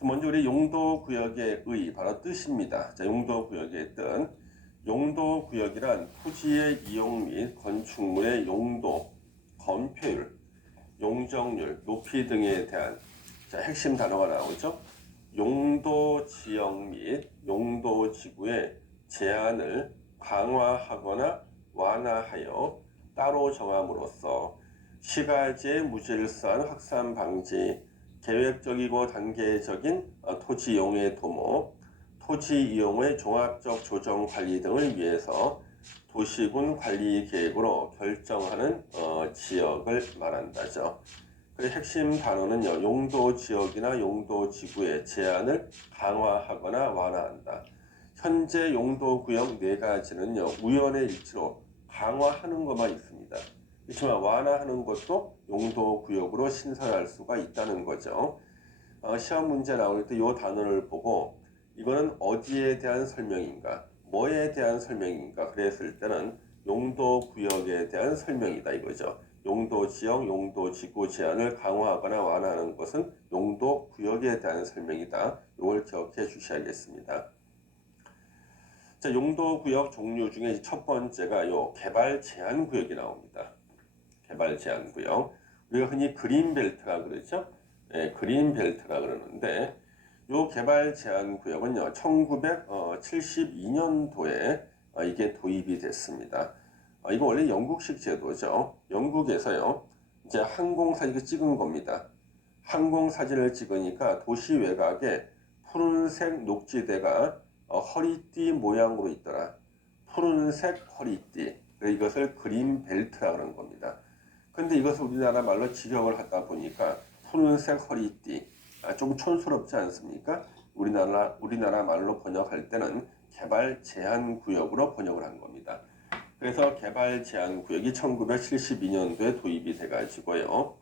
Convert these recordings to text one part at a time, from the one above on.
먼저 우리 용도구역의 의, 바로 뜻입니다. 자, 용도구역의 뜻. 용도구역이란 토지의 이용 및 건축물의 용도, 건폐율, 용적률, 높이 등에 대한 핵심 단어가 나오죠. 용도 지역 및 용도 지구의 제한을 강화하거나 완화하여 따로 정함으로써 시가지의 무질서한 확산 방지, 계획적이고 단계적인 토지 이용의 도모, 토지 이용의 종합적 조정 관리 등을 위해서 도시군 관리 계획으로 결정하는 지역을 말한다죠. 그 핵심 단어는요, 용도 지역이나 용도 지구의 제한을 강화하거나 완화한다. 현재 용도 구역 4가지는요, 우연의 일치로 강화하는 것만 있습니다. 그렇지만 완화하는 것도 용도 구역으로 신설할 수가 있다는 거죠. 시험 문제 나올 때 이 단어를 보고 이거는 어디에 대한 설명인가, 뭐에 대한 설명인가 그랬을 때는 용도 구역에 대한 설명이다 이거죠. 용도 지역, 용도 지구 제한을 강화하거나 완화하는 것은 용도 구역에 대한 설명이다. 이걸 기억해 주셔야겠습니다. 자, 용도 구역 종류 중에 첫 번째가 요 개발 제한 구역이 나옵니다. 개발 제한 구역. 우리가 흔히 그린벨트라 그러죠. 예, 그린벨트라 그러는데 요 개발 제한 구역은요, 1972년도에 이게 도입이 됐습니다. 이거 원래 영국식 제도죠. 영국에서요, 이제 항공사진 찍은 겁니다. 항공사진을 찍으니까 도시 외곽에 푸른색 녹지대가 허리띠 모양으로 있더라. 푸른색 허리띠. 이것을 그린벨트라 그런 겁니다. 근데 이것을 우리나라 말로 직역을 하다 보니까 푸른색 허리띠, 좀 촌스럽지 않습니까? 우리나라 말로 번역할 때는 개발 제한 구역으로 번역을 한 겁니다. 그래서 개발 제한 구역이 1972년도에 도입이 돼가지고요.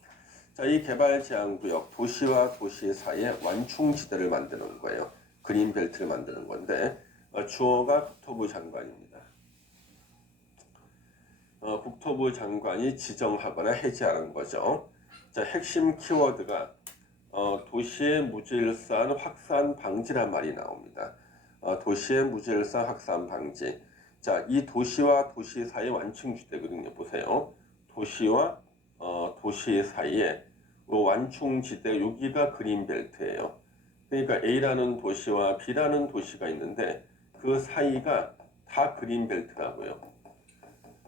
자, 이 개발 제한 구역, 도시와 도시 사이에 완충지대를 만드는 거예요. 그린벨트를 만드는 건데, 주어가 국토부 장관입니다. 국토부 장관이 지정하거나 해제하는 거죠. 자, 핵심 키워드가 도시의 무질서한 확산 방지란 말이 나옵니다. 도시의 무질서한 확산 방지. 자, 이 도시와 도시 사이 완충지대거든요. 보세요. 도시와 도시 사이에 완충지대, 여기가 그린벨트예요. 그러니까 A라는 도시와 B라는 도시가 있는데 그 사이가 다 그린벨트라고요.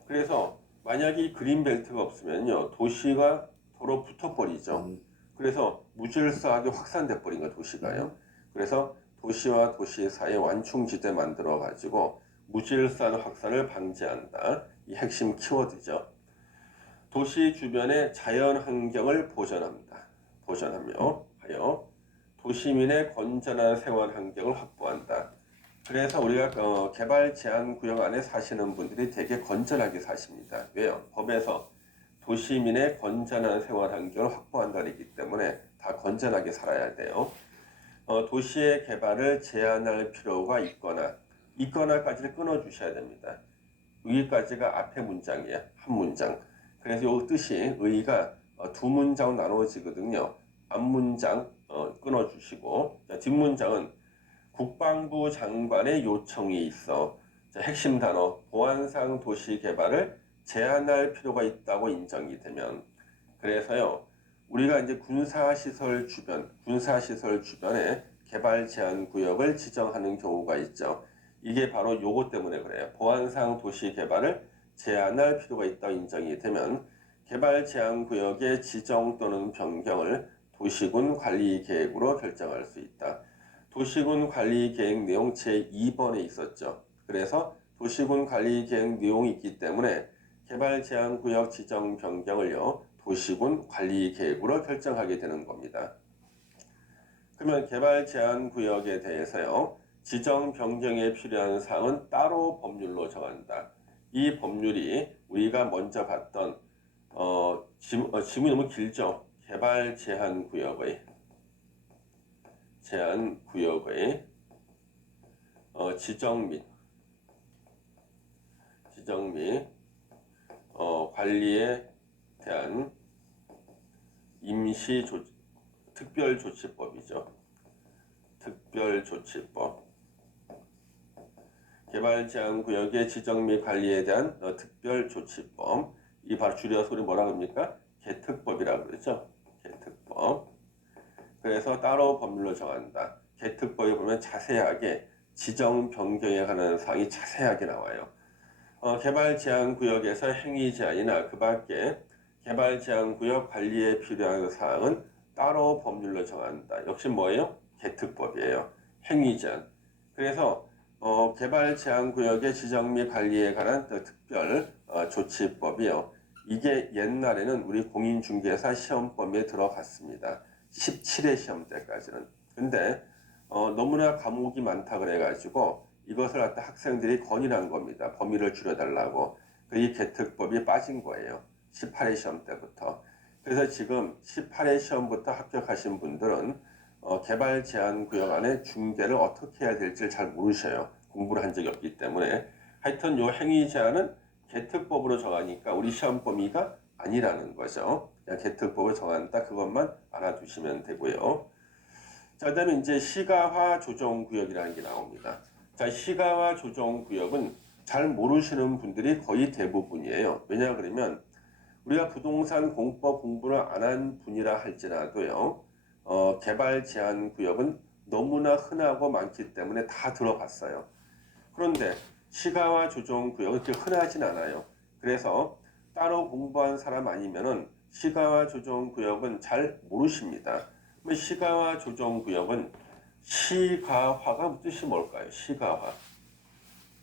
그래서 만약에 이 그린벨트가 없으면요, 도시가 서로 붙어버리죠. 그래서 무질서하게 확산돼 버린 거 도시가요. 그래서 도시와 도시 사이에 완충지대 만들어 가지고 무질서한 확산을 방지한다. 이 핵심 키워드죠. 도시 주변의 자연 환경을 보전합니다. 보전하며 하여 도시민의 건전한 생활 환경을 확보한다. 그래서 우리가 개발 제한 구역 안에 사시는 분들이 되게 건전하게 사십니다. 왜요? 법에서 도시민의 건전한 생활 환경을 확보한다 그랬기 때문에 다 건전하게 살아야 돼요. 도시의 개발을 제한할 필요가 있거나까지를 끊어주셔야 됩니다. 여기까지가 앞에 문장이에요. 한 문장. 그래서 이 뜻이 의가 두 문장으로 나누어지거든요. 앞문장 끊어주시고, 뒷문장은 국방부 장관의 요청이 있어. 자, 핵심 단어, 보안상 도시 개발을 제한할 필요가 있다고 인정이 되면. 그래서요, 우리가 이제 군사시설 주변에 개발 제한 구역을 지정하는 경우가 있죠. 이게 바로 요거 때문에 그래요. 보안상 도시 개발을 제한할 필요가 있다고 인정이 되면 개발 제한 구역의 지정 또는 변경을 도시군 관리 계획으로 결정할 수 있다. 도시군 관리 계획 내용 제2번에 있었죠. 그래서 도시군 관리 계획 내용이 있기 때문에 개발 제한 구역 지정 변경을요, 도시군 관리 계획으로 결정하게 되는 겁니다. 그러면 개발 제한 구역에 대해서요, 지정 변경에 필요한 사항은 따로 법률로 정한다. 이 법률이 우리가 먼저 봤던 지문이 너무 길죠. 개발 제한 구역의 지정 및 관리에 대한 특별조치법이죠. 특별조치법. 개발제한구역의 지정 및 관리에 대한 특별조치법. 이 바로 줄여서 우리 뭐라 그럽니까? 개특법이라고 그러죠. 개특법. 그래서 따로 법률로 정한다. 개특법에 보면 자세하게 지정 변경에 관한 사항이 자세하게 나와요. 개발제한구역에서 행위제한이나 그 밖에 개발제한구역 관리에 필요한 사항은 따로 법률로 정한다. 역시 뭐예요? 개특법이에요. 행위제한. 그래서 개발제한구역의 지정 및 관리에 관한 특별 조치법이요. 이게 옛날에는 우리 공인중개사 시험범위에 들어갔습니다. 17회 시험 때까지는. 근데 너무나 과목이 많다 그래가지고 이것을 갖다 학생들이 건의한 겁니다. 범위를 줄여달라고. 이 개특법이 빠진 거예요. 18회 시험 때부터. 그래서 지금 18회 시험부터 합격하신 분들은 개발 제한 구역 안에 중개를 어떻게 해야 될지 잘 모르셔요. 공부를 한 적이 없기 때문에. 하여튼 요 행위 제한은 개특법으로 정하니까 우리 시험 범위가 아니라는 거죠. 그냥 개특법을 정한다. 그것만 알아두시면 되고요. 자, 그다음에 이제 시가화 조정 구역이라는 게 나옵니다. 자, 시가화 조정 구역은 잘 모르시는 분들이 거의 대부분이에요. 왜냐 그러면 우리가 부동산 공법 공부를 안 한 분이라 할지라도요. 개발 제한 구역은 너무나 흔하고 많기 때문에 다 들어봤어요. 그런데 시가화 조정 구역은 그렇게 흔하진 않아요. 그래서 따로 공부한 사람 아니면은 시가화 조정 구역은 잘 모르십니다. 시가화 조정 구역은 시가화가 뜻이 뭘까요? 시가화.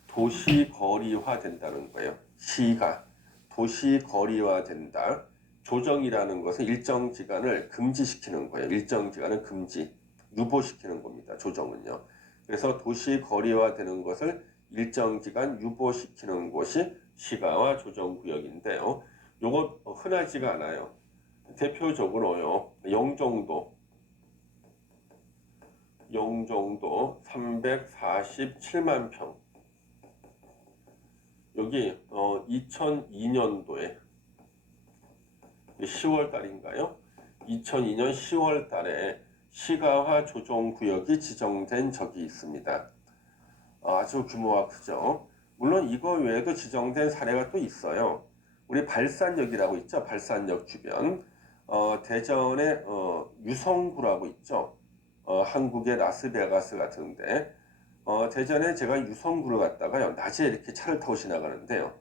도시 거리화 된다는 거예요. 시가. 도시 거리화 된다. 조정이라는 것은 일정 기간을 금지시키는 거예요. 일정 기간을 금지, 유보시키는 겁니다. 조정은요. 그래서 도시 거리화 되는 것을 일정 기간 유보시키는 곳이 시가와 조정구역인데요. 요거 흔하지가 않아요. 대표적으로요. 영종도 347만 평. 여기 2002년도에 10월 달인가요? 2002년 10월 달에 시가화 조정구역이 지정된 적이 있습니다. 아주 규모가 크죠. 물론 이거 외에도 지정된 사례가 또 있어요. 우리 발산역이라고 있죠. 발산역 주변. 대전에 유성구라고 있죠. 한국의 라스베가스 같은데 대전에 제가 유성구를 갔다가요. 낮에 이렇게 차를 타고 지나가는데요.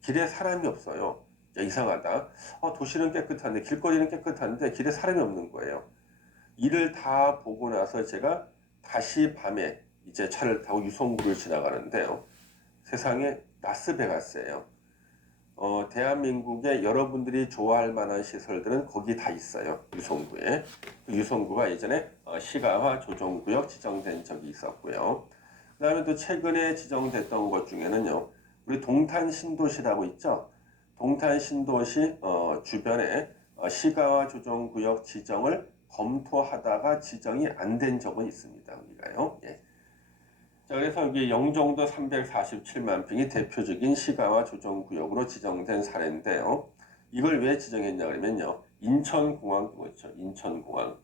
길에 사람이 없어요. 야, 이상하다. 도시는 깨끗한데 길거리는 깨끗한데 길에 사람이 없는 거예요. 이를 다 보고 나서 제가 다시 밤에 이제 차를 타고 유성구를 지나가는데요. 세상에 라스베가스예요. 대한민국의 여러분들이 좋아할 만한 시설들은 거기 다 있어요. 유성구에. 유성구가 예전에 시가화 조정구역 지정된 적이 있었고요. 그 다음에 또 최근에 지정됐던 것 중에는요. 우리 동탄 신도시라고 있죠. 동탄 신도시 주변에 시가화 조정구역 지정을 검토하다가 지정이 안 된 적은 있습니다. 우리가요. 예. 자, 그래서 여기 영종도 347만 평이 대표적인 시가화 조정구역으로 지정된 사례인데요. 이걸 왜 지정했냐 그러면요. 인천공항 뭐죠? 인천공항.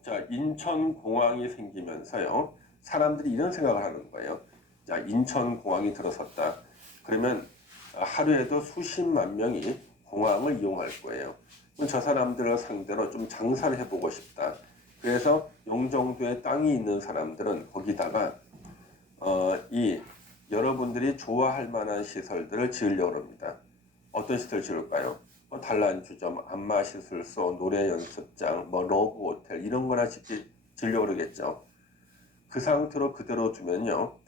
자, 인천공항이 생기면서요. 사람들이 이런 생각을 하는 거예요. 자, 인천공항이 들어섰다. 그러면 하루에도 수십만 명이 공항을 이용할 거예요. 그럼 저 사람들을 상대로 좀 장사를 해보고 싶다. 그래서 영종도에 땅이 있는 사람들은 거기다가 이 여러분들이 좋아할 만한 시설들을 지으려고 합니다. 어떤 시설 지을까요? 단란주점, 안마시술소, 노래연습장, 러브 호텔 이런 거나 지으려고 그러겠죠. 그 상태로 그대로 두면요.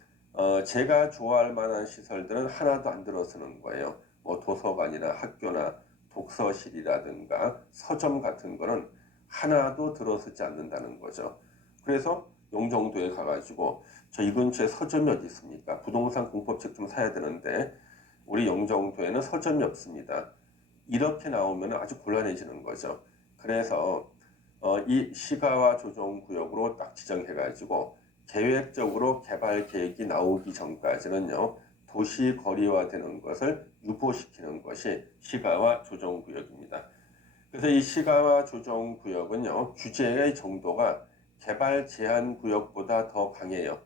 제가 좋아할 만한 시설들은 하나도 안 들어서는 거예요. 도서관이나 학교나 독서실이라든가 서점 같은 거는 하나도 들어서지 않는다는 거죠. 그래서 영종도에 가가지고 저 이 근처에 서점이 어디 있습니까? 부동산 공법책 좀 사야 되는데 우리 영종도에는 서점이 없습니다. 이렇게 나오면 아주 곤란해지는 거죠. 그래서 이 시가화 조정구역으로 딱 지정해가지고 계획적으로 개발 계획이 나오기 전까지는요. 도시 거리화되는 것을 유보시키는 것이 시가화 조정구역입니다. 그래서 이 시가와 조정 구역은요, 규제의 정도가 개발 제한 구역보다 더 강해요.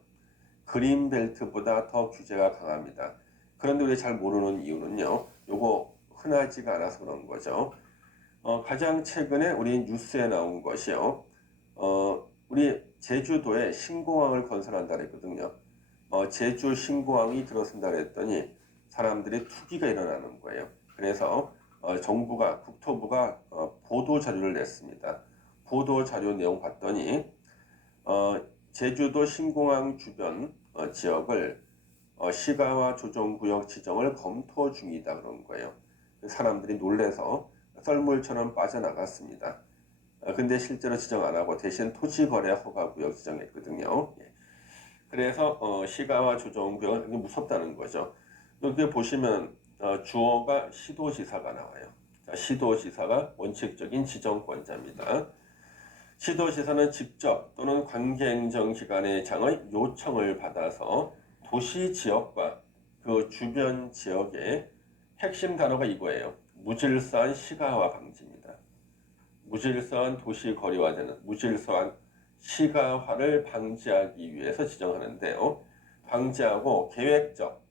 그린벨트보다 더 규제가 강합니다. 그런데 우리 잘 모르는 이유는요, 요거 흔하지가 않아서 그런 거죠. 가장 최근에 우리 뉴스에 나온 것이요, 우리 제주도에 신공항을 건설한다 그랬거든요. 제주 신공항이 들어선다 그랬더니 사람들이 투기가 일어나는 거예요. 그래서 정부가 국토부가 보도 자료를 냈습니다. 보도 자료 내용 봤더니 제주도 신공항 주변 지역을 시가와 조정구역 지정을 검토 중이다 그런 거예요. 사람들이 놀래서 썰물처럼 빠져나갔습니다. 근데 실제로 지정 안 하고 대신 토지거래 허가구역 지정했거든요. 예. 그래서 시가와 조정구역은 무섭다는 거죠. 여기 보시면 주어가 시도지사가 나와요. 자, 시도지사가 원칙적인 지정권자입니다. 시도지사는 직접 또는 관계행정기관의 장의 요청을 받아서 도시 지역과 그 주변 지역의 핵심 단어가 이거예요. 무질서한 시가화 방지입니다. 무질서한 도시 거리화되는 무질서한 시가화를 방지하기 위해서 지정하는데요. 방지하고 계획적,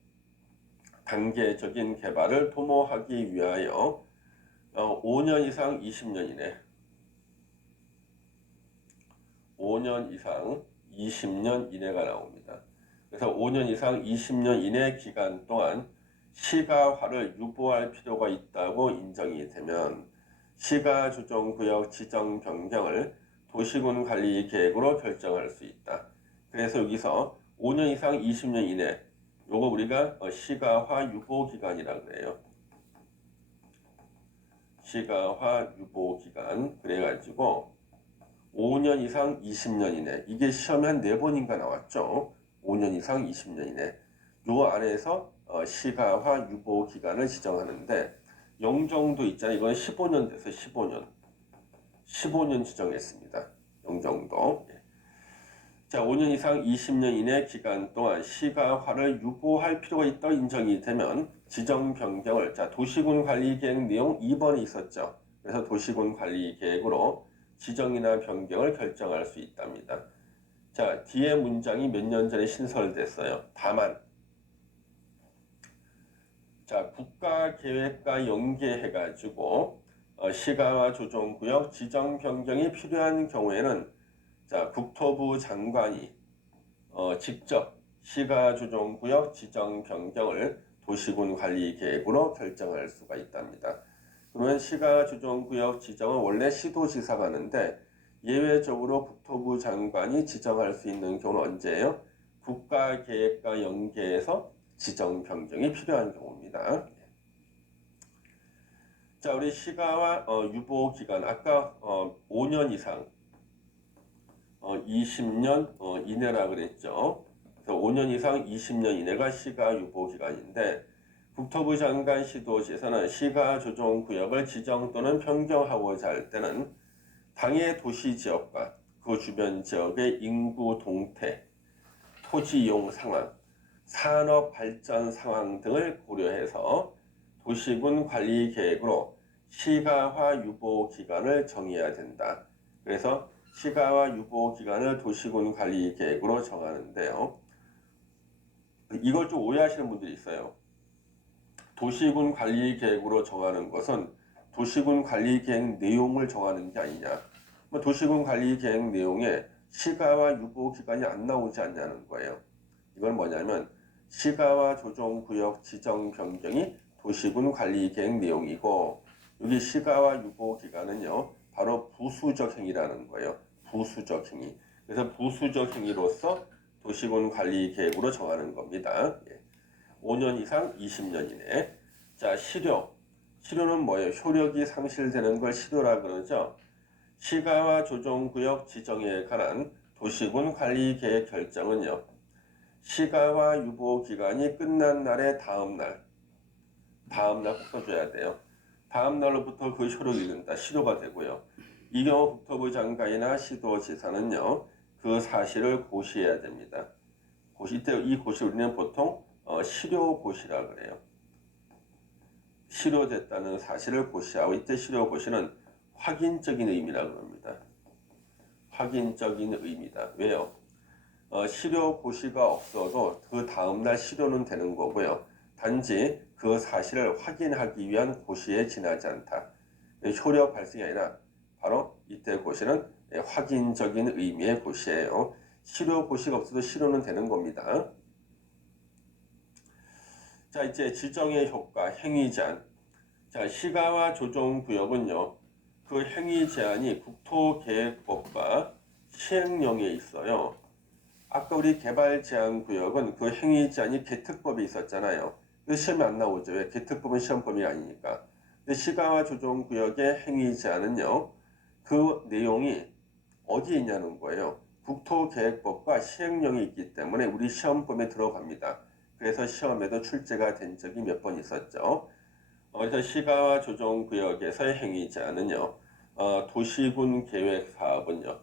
단계적인 개발을 도모하기 위하여 5년 이상 20년 이내 5년 이상 20년 이내가 나옵니다. 그래서 5년 이상 20년 이내 기간 동안 시가화를 유보할 필요가 있다고 인정이 되면 시가조정구역 지정 변경을 도시군 관리 계획으로 결정할 수 있다. 그래서 여기서 5년 이상 20년 이내 요거 우리가 시가화 유보 기간이라 그래요. 시가화 유보 기간 그래가지고 5년 이상 20년 이내 이게 시험에 한 4번인가 나왔죠. 5년 이상 20년 이내 요 안에서 시가화 유보 기간을 지정하는데 영종도 있잖아요. 이건 15년 돼서 15년 지정했습니다. 영종도. 자, 5년 이상 20년 이내 기간 동안 시가화를 유보할 필요가 있다고 인정이 되면 지정 변경을 자, 도시군 관리 계획 내용 2번에 있었죠. 그래서 도시군 관리 계획으로 지정이나 변경을 결정할 수 있답니다. 자, 뒤에 문장이 몇 년 전에 신설됐어요. 다만 자, 국가계획과 연계해가지고 시가와 조정구역 지정 변경이 필요한 경우에는 자, 국토부 장관이 직접 시가조정구역 지정 변경을 도시군 관리 계획으로 결정할 수가 있답니다. 그러면 시가조정구역 지정은 원래 시도지사가 하는데 예외적으로 국토부 장관이 지정할 수 있는 경우는 언제예요? 국가계획과 연계해서 지정 변경이 필요한 경우입니다. 자, 우리 시가와 유보 기간 아까 5년 이상 20년 이내라 그랬죠. 그래서 5년 이상 20년 이내가 시가 유보 기간인데 국토부 장관 시도지사는 시가 조정 구역을 지정 또는 변경하고자 할 때는 당해 도시 지역과 그 주변 지역의 인구 동태, 토지 이용 상황, 산업 발전 상황 등을 고려해서 도시군 관리 계획으로 시가화 유보 기간을 정해야 된다. 그래서 시가화 유보 기간을 도시군 관리 계획으로 정하는데요. 이걸 좀 오해하시는 분들이 있어요. 도시군 관리 계획으로 정하는 것은 도시군 관리 계획 내용을 정하는 게 아니냐. 도시군 관리 계획 내용에 시가화 유보 기간이 안 나오지 않냐는 거예요. 이건 뭐냐면 시가와 조정구역 지정 변경이 도시군 관리 계획 내용이고 여기 시가와 유보 기간은요 바로 부수적 행위라는 거예요. 부수적 행위. 그래서 부수적 행위로서 도시군 관리 계획으로 정하는 겁니다. 5년 이상 20년 이내. 자, 실효. 실효는 뭐예요? 효력이 상실되는 걸 실효라 그러죠. 시가와 조정구역 지정에 관한 도시군 관리 계획 결정은요. 시가화 유보 기간이 끝난 날의 다음 날 꼭 써줘야 돼요. 다음 날로부터 그 효력이 된다. 실효가 되고요. 이 경우 국토부 장관이나 시도지사는요. 그 사실을 고시해야 됩니다. 이때 이 고시 우리는 보통 실효고시라 그래요. 실효됐다는 사실을 고시하고 이때 실효고시는 확인적인 의미라고 합니다. 확인적인 의미다. 왜요? 실효 고시가 없어도 그 다음날 실효는 되는 거고요. 단지 그 사실을 확인하기 위한 고시에 지나지 않다. 효력 발생이 아니라 바로 이때 고시는 확인적인 의미의 고시예요. 실효 고시가 없어도 실효는 되는 겁니다. 자, 이제 지정의 효과, 행위 제한. 자, 시가와 조정구역은요, 그 행위 제한이 국토계획법과 시행령에 있어요. 아까 우리 개발제한구역은 그 행위 제한이 개특법에 있었잖아요. 그 시험에 안 나오죠. 왜? 개특법은 시험범위 아니니까. 근데 시가와 조정구역의 행위 제한은요, 그 내용이 어디에 있냐는 거예요. 국토계획법과 시행령이 있기 때문에 우리 시험범위에 들어갑니다. 그래서 시험에도 출제가 된 적이 몇 번 있었죠. 그래서 시가와 조정구역에서의 행위 제한은요, 도시군 계획 사업은요.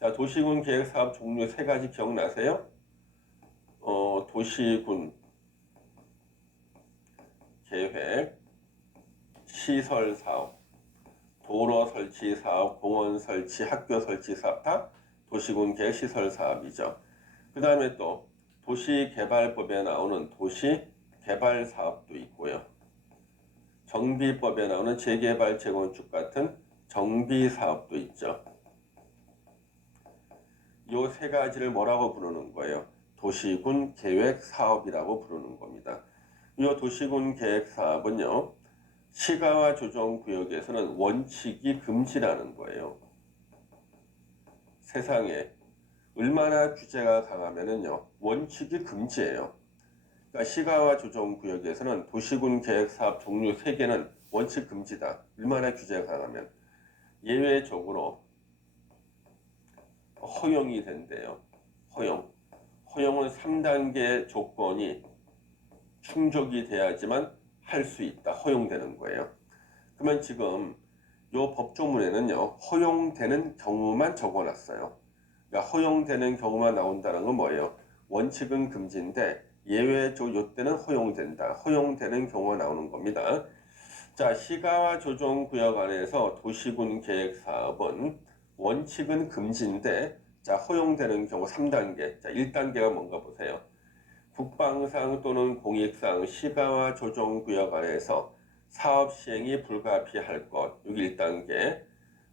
자, 도시군 계획 사업 종류 세 가지 기억나세요? 도시군 계획, 시설 사업, 도로 설치 사업, 공원 설치, 학교 설치 사업 다 도시군 계획 시설 사업이죠. 그 다음에 또 도시개발법에 나오는 도시개발 사업도 있고요. 정비법에 나오는 재개발, 재건축 같은 정비 사업도 있죠. 이 세 가지를 뭐라고 부르는 거예요? 도시군 계획 사업이라고 부르는 겁니다. 이 도시군 계획 사업은요, 시가와 조정구역에서는 원칙이 금지라는 거예요. 세상에 얼마나 규제가 강하면은요, 원칙이 금지예요. 그러니까 시가와 조정구역에서는 도시군 계획 사업 종류 3개는 원칙 금지다. 얼마나 규제가 강하면. 예외적으로 허용이 된대요. 허용은 3단계 조건이 충족이 돼야지만 할 수 있다. 허용되는 거예요. 그러면 지금 요 법조문에는요, 허용되는 경우만 적어놨어요. 그러니까 허용되는 경우만 나온다는 건 뭐예요? 원칙은 금지인데 예외적으로 요때는 허용된다. 허용되는 경우가 나오는 겁니다. 자, 시가와 조정구역 안에서 도시군 계획 사업은 원칙은 금지인데, 자, 허용되는 경우 3단계. 자, 1단계가 뭔가 보세요. 국방상 또는 공익상 시가와 조정구역 안에서 사업 시행이 불가피할 것. 여기 1단계.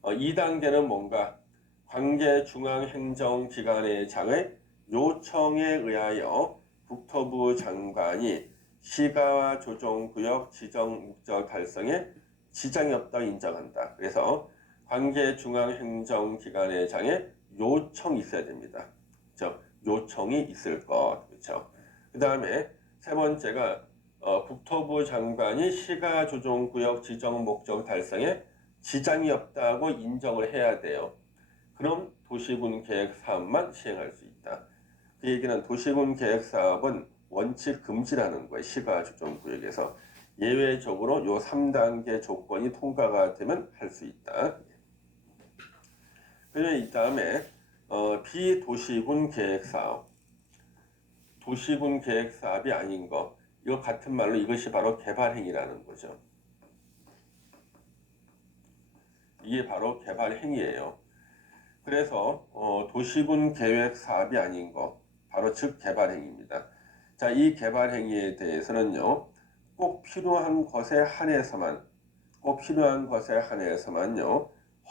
2단계는 뭔가 관계 중앙행정기관의 장의 요청에 의하여 국토부 장관이 시가와 조정구역 지정 목적 달성에 지장이 없다고 인정한다. 그래서 관계 중앙행정기관의 장에 요청이 있어야 됩니다. 그렇죠? 요청이 있을 것. 그렇죠? 그 다음에 세 번째가 국토부 장관이 시가 조정구역 지정 목적 달성에 지장이 없다고 인정을 해야 돼요. 그럼 도시군 계획 사업만 시행할 수 있다. 그 얘기는 도시군 계획 사업은 원칙 금지라는 거예요. 시가 조정구역에서. 예외적으로 요 3단계 조건이 통과가 되면 할 수 있다. 그러면 이 다음에 비도시군 계획 사업. 도시군 계획 사업이 아닌 거. 이거 같은 말로 이것이 바로 개발행위라는 거죠. 이게 바로 개발행위예요. 그래서 도시군 계획 사업이 아닌 거, 바로 즉 개발행위입니다. 자, 이 개발행위에 대해서는요, 꼭 필요한 것에 한해서만요,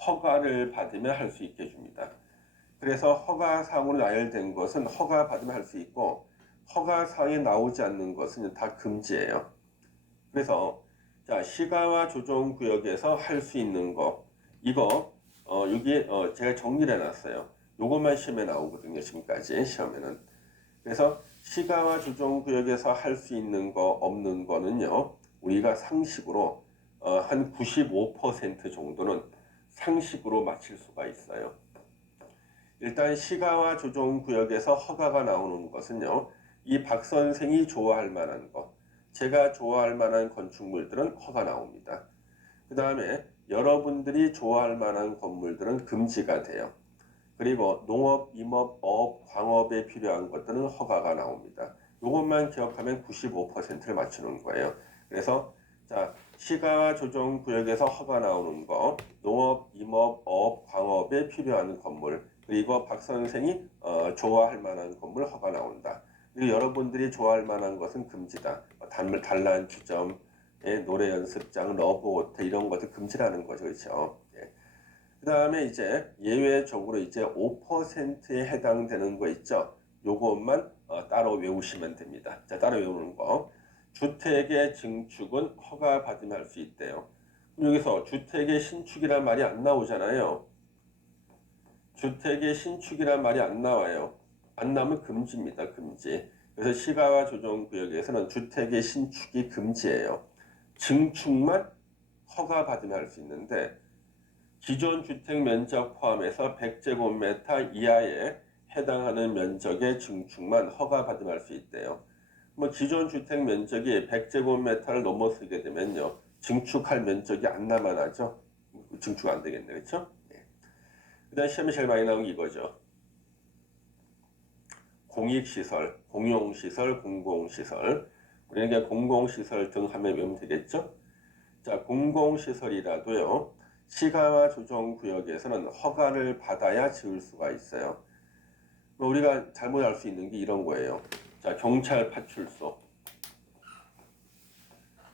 허가를 받으면 할 수 있게 해줍니다. 그래서 허가사항으로 나열된 것은 허가 받으면 할 수 있고, 허가사항에 나오지 않는 것은 다 금지예요. 그래서 자, 시가와 조정구역에서 할 수 있는 거, 이거 여기 제가 정리를 해놨어요. 요것만 시험에 나오거든요. 지금까지 시험에는. 그래서 시가와 조정구역에서 할 수 있는 거 없는 거는요, 우리가 상식으로 한 95% 정도는 상식으로 맞힐 수가 있어요. 일단 시가와 조정구역에서 허가가 나오는 것은요, 이 박 선생이 좋아할 만한 것, 제가 좋아할 만한 건축물들은 허가 나옵니다. 그 다음에 여러분들이 좋아할 만한 건물들은 금지가 돼요. 그리고 농업, 임업, 어업, 광업에 필요한 것들은 허가가 나옵니다. 이것만 기억하면 95%를 맞추는 거예요. 그래서 자, 시가와 조정구역에서 허가 나오는 거, 농업, 임업, 업, 광업에 필요한 건물, 그리고 박 선생이 좋아할 만한 건물 허가 나온다. 그리고 여러분들이 좋아할 만한 것은 금지다. 단란 주점, 노래 연습장, 러브 호텔 이런 것들 금지라는 거죠, 그렇죠? 예. 그 다음에 이제 예외적으로 이제 5%에 해당되는 거 있죠. 요것만 따로 외우시면 됩니다. 자, 따로 외우는 거. 주택의 증축은 허가 받으면 할 수 있대요. 여기서 주택의 신축이란 말이 안 나오잖아요. 주택의 신축이란 말이 안 나와요. 안 나오면 금지입니다. 금지. 그래서 시가와 조정구역에서는 주택의 신축이 금지예요. 증축만 허가 받으면 할 수 있는데 기존 주택 면적 포함해서 100제곱미터 이하에 해당하는 면적의 증축만 허가 받으면 할 수 있대요. 뭐 기존 주택 면적이 100제곱미터를 넘어서게 되면요. 증축할 면적이 안 남아나죠. 증축 안 되겠네. 그렇죠? 네. 그다음 시험에 제일 많이 나온 게 이거죠. 공익시설, 공용시설, 공공시설. 우리는 그냥 공공시설 등 하면 외우면 되겠죠? 자, 공공시설이라도요. 시가와 조정구역에서는 허가를 받아야 지을 수가 있어요. 우리가 잘못 알 수 있는 게 이런 거예요. 자, 경찰 파출소,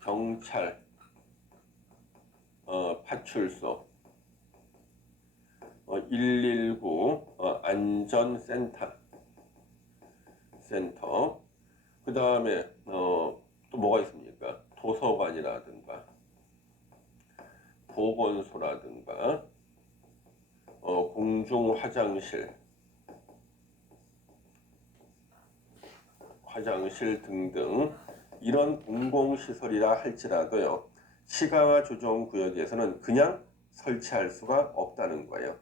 경찰 파출소, 119 안전센터, 그 다음에 또 뭐가 있습니까? 도서관이라든가 보건소라든가 공중 화장실 등등 이런 공공시설이라 할지라도요. 시가와 조정구역에서는 그냥 설치할 수가 없다는 거예요.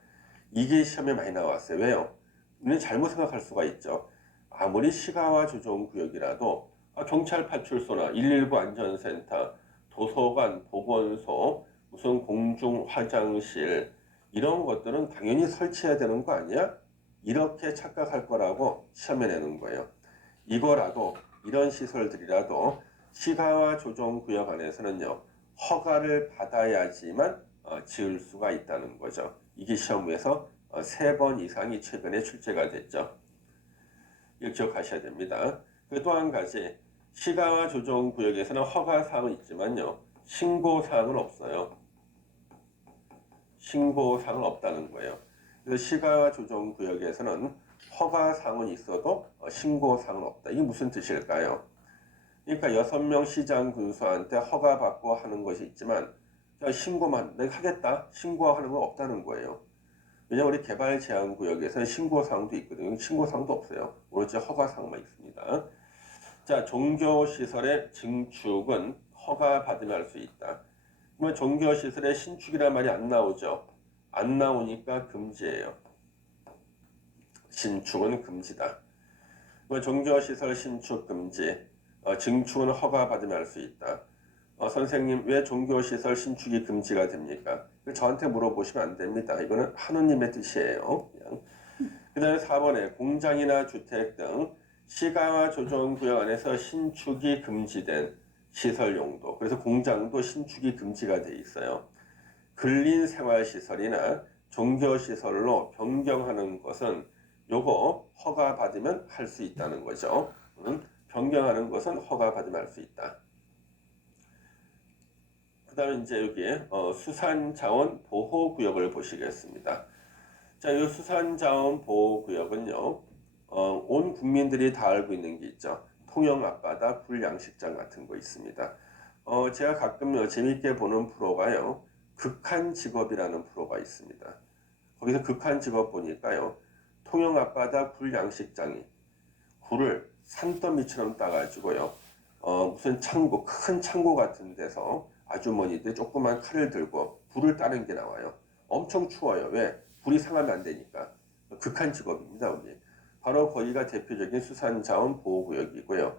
이게 시험에 많이 나왔어요. 왜요? 우리는 잘못 생각할 수가 있죠. 아무리 시가와 조정구역이라도 경찰 파출소나 119 안전센터, 도서관, 보건소, 무슨 공중 화장실 이런 것들은 당연히 설치해야 되는 거 아니야? 이렇게 착각할 거라고 시험에 내는 거예요. 이거라도 이런 시설들이라도 시가와 조정구역 안에서는요. 허가를 받아야지만 지을 수가 있다는 거죠. 이게 시험에서 3번 이상이 최근에 출제가 됐죠. 이거 기억하셔야 됩니다. 또 한 가지 시가와 조정구역에서는 허가사항은 있지만요. 신고사항은 없어요. 신고사항은 없다는 거예요. 그래서 시가와 조정구역에서는 허가사항은 있어도 신고사항은 없다. 이게 무슨 뜻일까요? 그러니까 6명 시장 군수한테 허가받고 하는 것이 있지만 신고만 내가 하겠다 신고하는 건 없다는 거예요. 왜냐하면 우리 개발제한구역에서는 신고사항도 있거든요. 신고사항도 없어요. 오로지 허가사항만 있습니다. 자, 종교시설의 증축은 허가받으면 할 수 있다. 그러면 종교시설의 신축이란 말이 안 나오죠. 안 나오니까 금지예요. 신축은 금지다. 그러면 종교시설 신축 금지, 증축은 허가받으면 할 수 있다. 선생님 왜 종교시설 신축이 금지가 됩니까? 저한테 물어보시면 안 됩니다. 이거는 하느님의 뜻이에요. 그 다음에 4번에 공장이나 주택 등 시가와 조정구역 안에서 신축이 금지된 시설 용도. 그래서 공장도 신축이 금지가 돼 있어요. 근린생활시설이나 종교시설로 변경하는 것은 요거 허가받으면 할 수 있다는 거죠. 변경하는 것은 허가받으면 할 수 있다. 그 다음에 이제 여기 수산자원 보호구역을 보시겠습니다. 자, 이 수산자원 보호구역은요, 온 국민들이 다 알고 있는 게 있죠. 통영 앞바다 불양식장 같은 거 있습니다. 제가 가끔 재밌게 보는 프로가요, 극한 직업이라는 프로가 있습니다. 거기서 극한 직업 보니까요, 통영 앞바다 불양식장이 굴을 산더미처럼 따가지고요, 무슨 창고, 큰 창고 같은 데서 아주머니들이 조그만 칼을 들고 불을 따는 게 나와요. 엄청 추워요. 왜? 불이 상하면 안 되니까. 극한 직업입니다. 우리. 바로 거기가 대표적인 수산자원 보호구역이고요.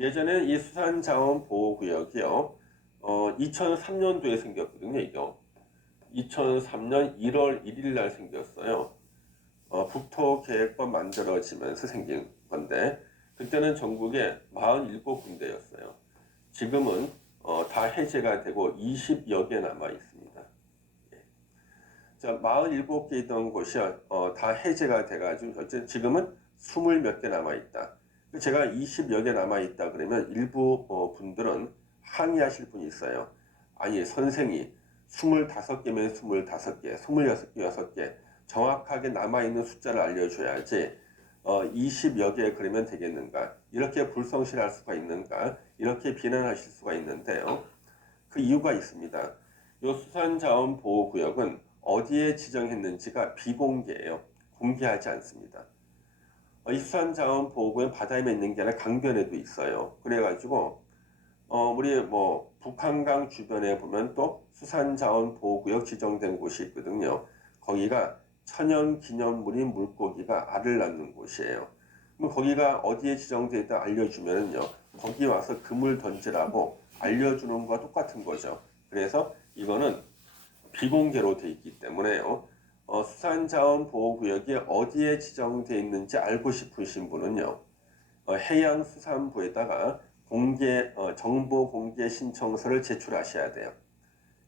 예전에 이 수산자원 보호구역이요. 2003년도에 생겼거든요. 이거. 2003년 1월 1일 날 생겼어요. 국토계획법 만들어지면서 생긴 건데 그때는 전국에 47군데였어요. 지금은 다 해제가 되고 20여 개 남아 있습니다. 예. 자, 47개 있던 곳이 다 해제가 돼가지고 지금은 20몇 개 남아 있다. 제가 20여 개 남아 있다 그러면 일부 분들은 항의하실 분이 있어요. 아니 선생이 25개면 25개, 26개 정확하게 남아있는 숫자를 알려줘야지 20여 개 그러면 되겠는가, 이렇게 불성실할 수가 있는가, 이렇게 비난하실 수가 있는데요. 그 이유가 있습니다. 이 수산자원보호구역은 어디에 지정했는지가 비공개예요. 공개하지 않습니다. 이 수산자원보호구역은 바다에만 있는 게 아니라 강변에도 있어요. 그래가지고 우리 뭐 북한강 주변에 보면 또 수산자원보호구역 지정된 곳이 있거든요. 거기가 천연기념물인 물고기가 알을 낳는 곳이에요. 그럼 거기가 어디에 지정되어 있다 알려주면요, 거기 와서 그물 던지라고 알려주는 것과 똑같은 거죠. 그래서 이거는 비공개로 돼 있기 때문에요. 수산자원보호구역이 어디에 지정되어 있는지 알고 싶으신 분은요, 해양수산부에다가 정보 공개 신청서를 제출하셔야 돼요.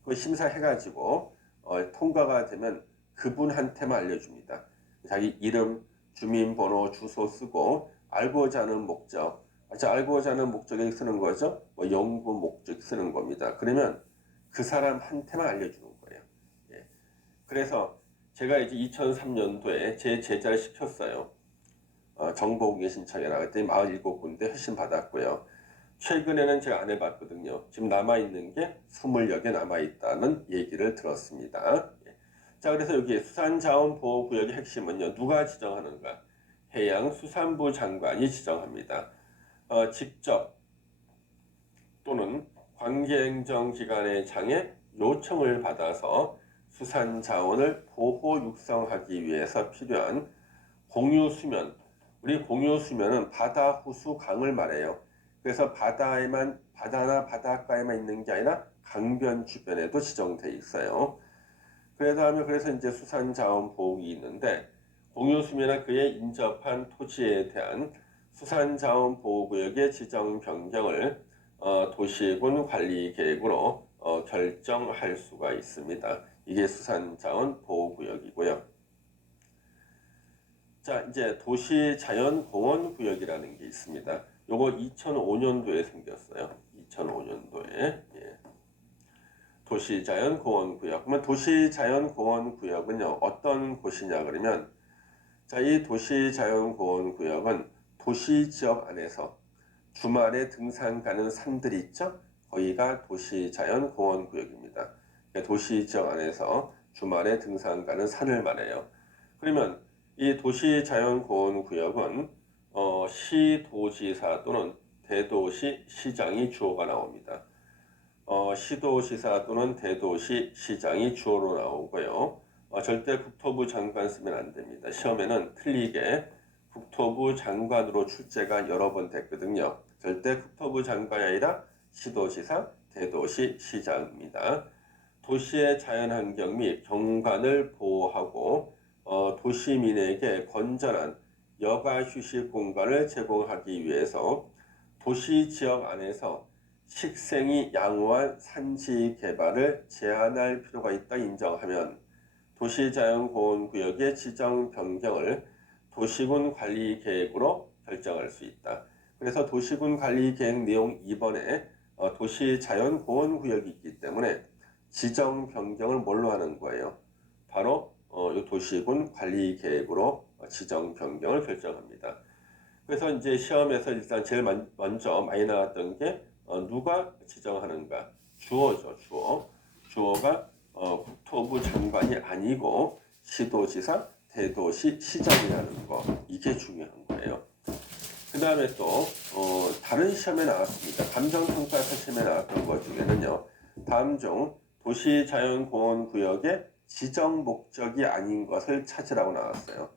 그 심사해가지고 통과가 되면 그분한테만 알려줍니다. 자기 이름, 주민번호, 주소 쓰고 알고자 하는 목적, 알고자 하는 목적에 쓰는 거죠. 뭐 연구 목적 쓰는 겁니다. 그러면 그 사람한테만 알려주는 거예요. 예. 그래서 제가 이제 2003년도에 제 제자를 시켰어요. 정보 공개 신청해라. 그랬더니 47군데 회신 받았고요. 최근에는 제가 안 해봤거든요. 지금 남아있는 게 20여 개 남아있다는 얘기를 들었습니다. 자, 그래서 여기 수산자원보호구역의 핵심은요, 누가 지정하는가? 해양수산부 장관이 지정합니다. 직접 또는 관계행정기관의 장에 요청을 받아서 수산자원을 보호 육성하기 위해서 필요한 공유수면, 우리 공유수면은 바다, 호수, 강을 말해요. 그래서 바다나 바닷가에만 있는 게 아니라 강변 주변에도 지정돼 있어요. 그래서 이제 수산자원보호국이 있는데, 공유수면이나 그에 인접한 토지에 대한 수산자원보호구역의 지정 변경을 도시군 관리계획으로 결정할 수가 있습니다. 이게 수산자원보호구역이고요. 자, 이제 도시자연공원구역이라는 게 있습니다. 요거 2005년도에 생겼어요. 2005년도에. 예. 도시자연공원구역. 그러면 도시자연공원구역은요, 어떤 곳이냐 그러면, 자, 이 도시자연공원구역은 도시지역 안에서 주말에 등산 가는 산들이 있죠? 거기가 도시자연공원구역입니다. 도시지역 안에서 주말에 등산 가는 산을 말해요. 그러면 이 도시자연공원구역은 시도지사 또는 대도시 시장이 주어가 나옵니다. 시도지사 또는 대도시 시장이 주어로 나오고요. 절대 국토부 장관 쓰면 안 됩니다. 시험에는 틀리게 국토부 장관으로 출제가 여러 번 됐거든요. 절대 국토부 장관이 아니라 시도지사, 대도시 시장입니다. 도시의 자연환경 및 경관을 보호하고 도시민에게 건전한 여가 휴식 공간을 제공하기 위해서 도시지역 안에서 식생이 양호한 산지 개발을 제한할 필요가 있다 인정하면 도시자연공원구역의 지정 변경을 도시군 관리계획으로 결정할 수 있다. 그래서 도시군 관리계획 내용 2번에 도시자연공원구역이 있기 때문에 지정 변경을 뭘로 하는 거예요? 바로 이 도시군 관리계획으로 지정 변경을 결정합니다. 그래서 이제 시험에서 일단 제일 먼저 많이 나왔던 게 누가 지정하는가? 주어죠, 주어. 주어가 국토부 장관이 아니고 시도지사, 대도시 시장이라는 거, 이게 중요한 거예요. 그 다음에 또 다른 시험에 나왔습니다. 감정평가사 시험에 나왔던 것 중에는요, 다음 중 도시자연공원구역의 지정 목적이 아닌 것을 찾으라고 나왔어요.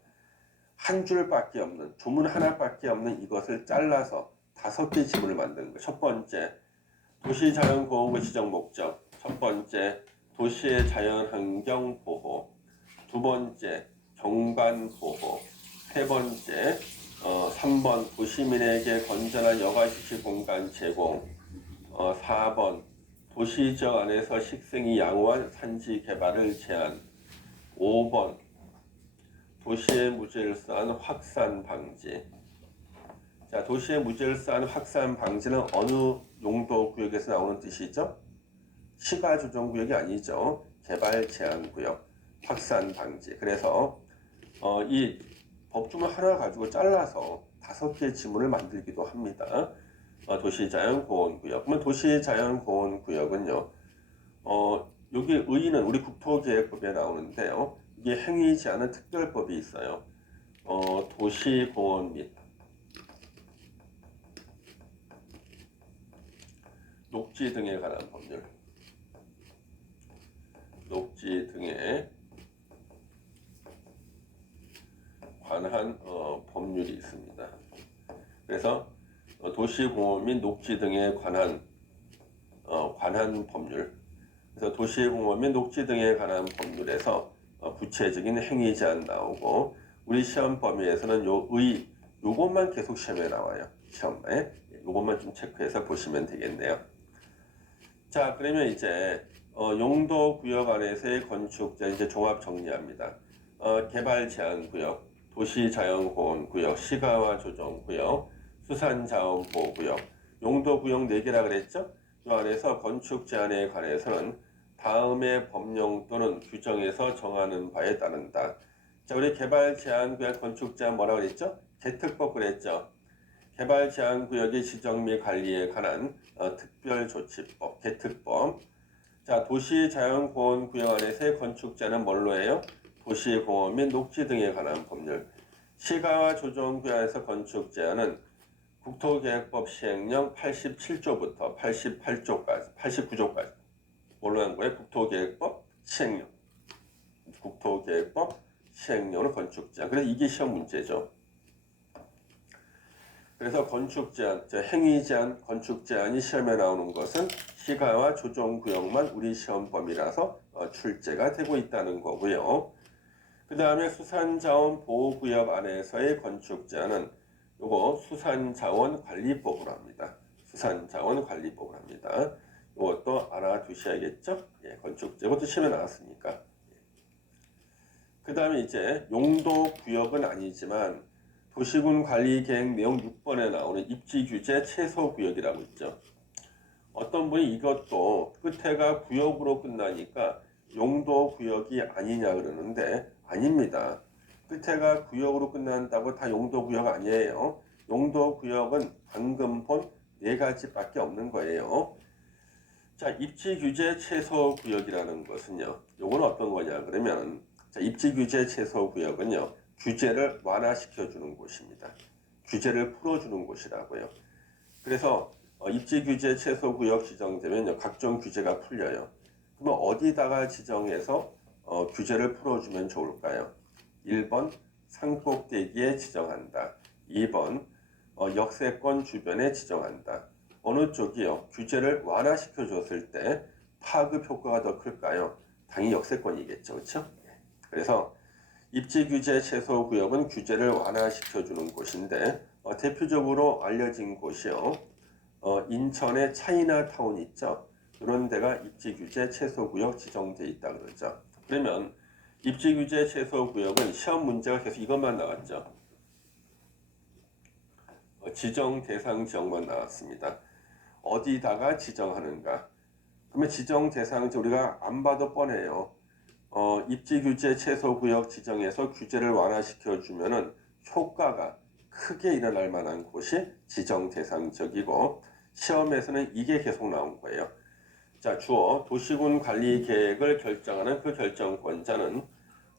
한 줄밖에 없는, 조문 하나밖에 없는 이것을 잘라서 5개 지문을 만드는 거예요. 첫 번째, 도시자연공원구 지정 목적. 첫 번째, 도시의 자연환경 보호. 두 번째, 경관 보호. 세 번째, 3번, 도시민에게 건전한 여가휴식 공간 제공. 4번, 도시지역 안에서 식생이 양호한 산지 개발을 제한. 5번 도시의 무질서한 확산 방지. 자, 도시의 무질서한 확산 방지는 어느 용도 구역에서 나오는 뜻이죠? 시가 조정 구역이 아니죠. 개발 제한 구역, 확산 방지. 그래서 이 법조문 하나 가지고 잘라서 5개의 지문을 만들기도 합니다. 도시자연공원구역. 그러면 도시자연공원구역은요. 여기 의의는 우리 국토계획법에 나오는데요. 이게 행위 제한은 특별법이 있어요. 도시공원 및 녹지 등에 관한 법률. 녹지 등에 관한 법률이 있습니다. 그래서 도시공원 및 녹지 등에 관한 법률. 그래서 도시공원 및 녹지 등에 관한 법률에서 구체적인 행위 제한 나오고, 우리 시험 범위에서는 요것만 계속 시험에 나와요. 시험에 요것만 좀 체크해서 보시면 되겠네요. 자, 그러면 이제 용도 구역 안에서의 건축자 이제 종합 정리합니다. 개발 제한 구역, 도시 자연 공원 구역, 시가와 조정 구역, 수산 자원 보호 구역, 용도 구역 4개라 그랬죠? 이 안에서 건축 제한에 관해서는 다음의 법령 또는 규정에서 정하는 바에 따른다. 자, 우리 개발 제한 구역 건축 제한 뭐라 그랬죠? 개특법 그랬죠? 개발 제한 구역의 지정 및 관리에 관한 특별조치법, 개특법. 자, 도시자연공원 구역 안에서의 건축 제한은 뭘로 해요? 도시공원 및 녹지 등에 관한 법률. 시가와 조정 구역에서 건축 제한은 국토계획법 시행령 87조부터 88조까지, 89조까지. 뭘로 한 거예요? 국토계획법 시행령. 국토계획법 시행령은 건축 제한. 그래서 이게 시험 문제죠. 그래서 건축 제한, 행위 제한, 건축 제한이 시험에 나오는 것은 시가와 조정 구역만 우리 시험 범위라서 출제가 되고 있다는 거고요. 그 다음에 수산자원 보호구역 안에서의 건축 제한은 요거 수산자원관리법으로 합니다. 수산자원관리법으로 합니다. 이것도 알아두셔야겠죠? 예, 건축 제한, 이것도 시험에 나왔으니까. 그 다음에 이제 용도 구역은 아니지만 도시군 관리 계획 내용 6번에 나오는 입지 규제 최소 구역이라고 있죠. 어떤 분이 이것도 끝에가 구역으로 끝나니까 용도 구역이 아니냐 그러는데 아닙니다. 끝에가 구역으로 끝난다고 다 용도 구역 아니에요. 용도 구역은 방금 본 4가지밖에 없는 거예요. 자, 입지 규제 최소 구역이라는 것은요. 요건 어떤 거냐 그러면, 자, 입지 규제 최소 구역은요. 규제를 완화시켜 주는 곳입니다. 규제를 풀어주는 곳이라고요. 그래서 입지 규제 최소 구역 지정되면요, 각종 규제가 풀려요. 그러면 어디다가 지정해서 규제를 풀어주면 좋을까요? 1번 산꼭대기에 지정한다. 2번 역세권 주변에 지정한다. 어느 쪽이요? 규제를 완화시켜 줬을 때 파급 효과가 더 클까요? 당연히 역세권이겠죠, 그렇죠? 그래서 입지 규제 최소 구역은 규제를 완화시켜 주는 곳인데 대표적으로 알려진 곳이요. 인천의 차이나타운 있죠. 이런 데가 입지 규제 최소 구역 지정돼 있다 그러죠. 그러면 입지 규제 최소 구역은 시험 문제가 계속 이것만 나왔죠. 지정 대상 지역만 나왔습니다. 어디다가 지정하는가? 그러면 지정 대상 우리가 안 봐도 뻔해요. 입지 규제 최소 구역 지정에서 규제를 완화시켜 주면은 효과가 크게 일어날 만한 곳이 지정 대상 지역이고, 시험에서는 이게 계속 나온 거예요. 자, 주어 도시군 관리 계획을 결정하는 그 결정권자는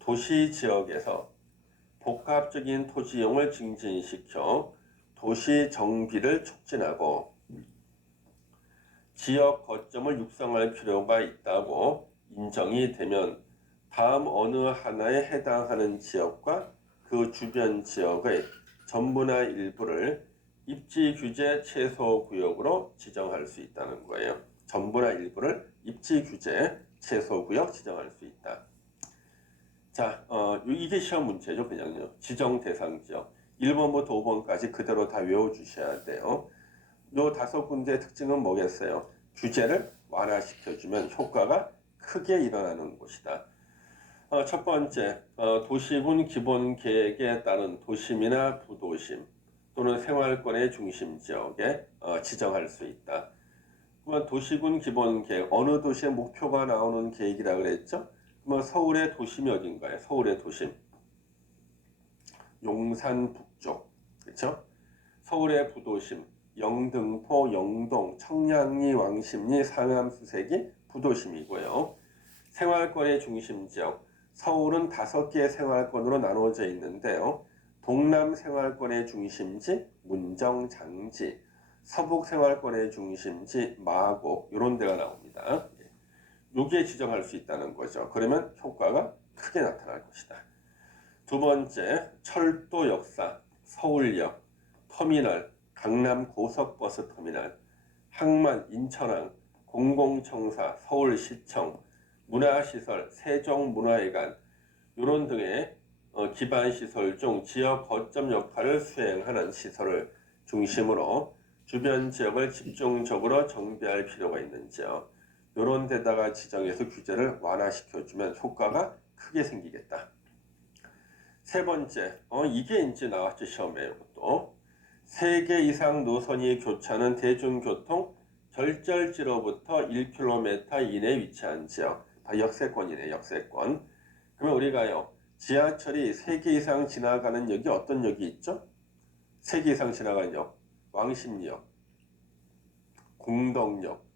도시 지역에서 복합적인 토지 이용을 증진시켜 도시 정비를 촉진하고 지역 거점을 육성할 필요가 있다고 인정이 되면 다음 어느 하나에 해당하는 지역과 그 주변 지역의 전부나 일부를 입지 규제 최소 구역으로 지정할 수 있다는 거예요. 전부나 일부를 입지 규제 최소 구역 지정할 수 있다. 자, 이게 시험 문제죠, 그냥요. 지정 대상 지역 1번부터 5번까지 그대로 다 외워주셔야 돼요. 요 5군데의 특징은 뭐겠어요? 규제를 완화시켜주면 효과가 크게 일어나는 곳이다. 첫 번째, 도시군 기본 계획에 따른 도심이나 부도심 또는 생활권의 중심 지역에 지정할 수 있다. 그러면 도시군 기본 계획, 어느 도시의 목표가 나오는 계획이라 그랬죠? 그러면 서울의 도심이 어딘가요? 서울의 도심. 용산 북쪽. 그렇죠? 서울의 부도심. 영등포, 영동, 청량리, 왕십리, 상암, 수색이 부도심이고요. 생활권의 중심 지역. 서울은 5개의 생활권으로 나눠져 있는데요. 동남 생활권의 중심지 문정, 장지, 서북 생활권의 중심지 마곡 이런 데가 나옵니다. 여기에 지정할 수 있다는 거죠. 그러면 효과가 크게 나타날 것이다. 두 번째, 철도 역사, 서울역, 터미널, 강남 고속버스 터미널, 항만, 인천항, 공공청사, 서울시청, 문화시설, 세종문화회관 이런 등의 기반시설 중 지역 거점 역할을 수행하는 시설을 중심으로 주변 지역을 집중적으로 정비할 필요가 있는지요. 이런 데다가 지정해서 규제를 완화시켜주면 효과가 크게 생기겠다. 세 번째, 이게 이제 나왔죠 시험에. 또 3개 이상 노선이 교차하는 대중교통 결절지로부터 1km 이내에 위치한 지역. 역세권이네, 역세권. 그러면 우리가요, 지하철이 3개 이상 지나가는 역이 어떤 역이 있죠? 3개 이상 지나가는 역, 왕십리역, 공덕역,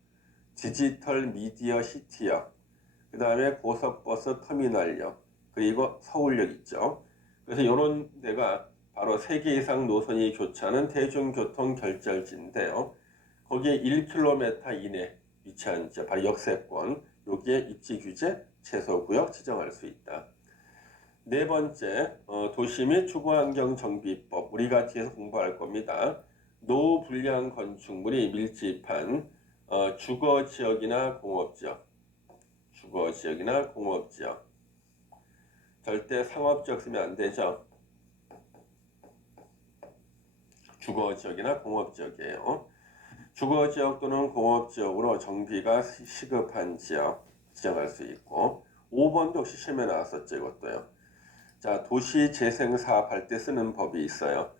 디지털 미디어 시티역, 그 다음에 고속버스 터미널역, 그리고 서울역 있죠. 그래서 이런 데가 바로 3개 이상 노선이 교차하는 대중교통 결절지인데요. 거기에 1km 이내 위치한 지역, 바로 역세권, 여기에 입지 규제, 최소구역 지정할 수 있다. 네 번째, 도시 및 주거환경 정비법, 우리가 뒤에서 공부할 겁니다. 노후 불량 건축물이 밀집한 주거지역이나 공업지역, 주거지역이나 공업지역, 절대 상업지역 쓰면 안 되죠. 주거지역이나 공업지역이에요. 주거지역 또는 공업지역으로 정비가 시급한 지역 지정할 수 있고, 5번도 역시 시험에 나왔었죠. 이것도요. 자, 도시재생 사업할 때 쓰는 법이 있어요.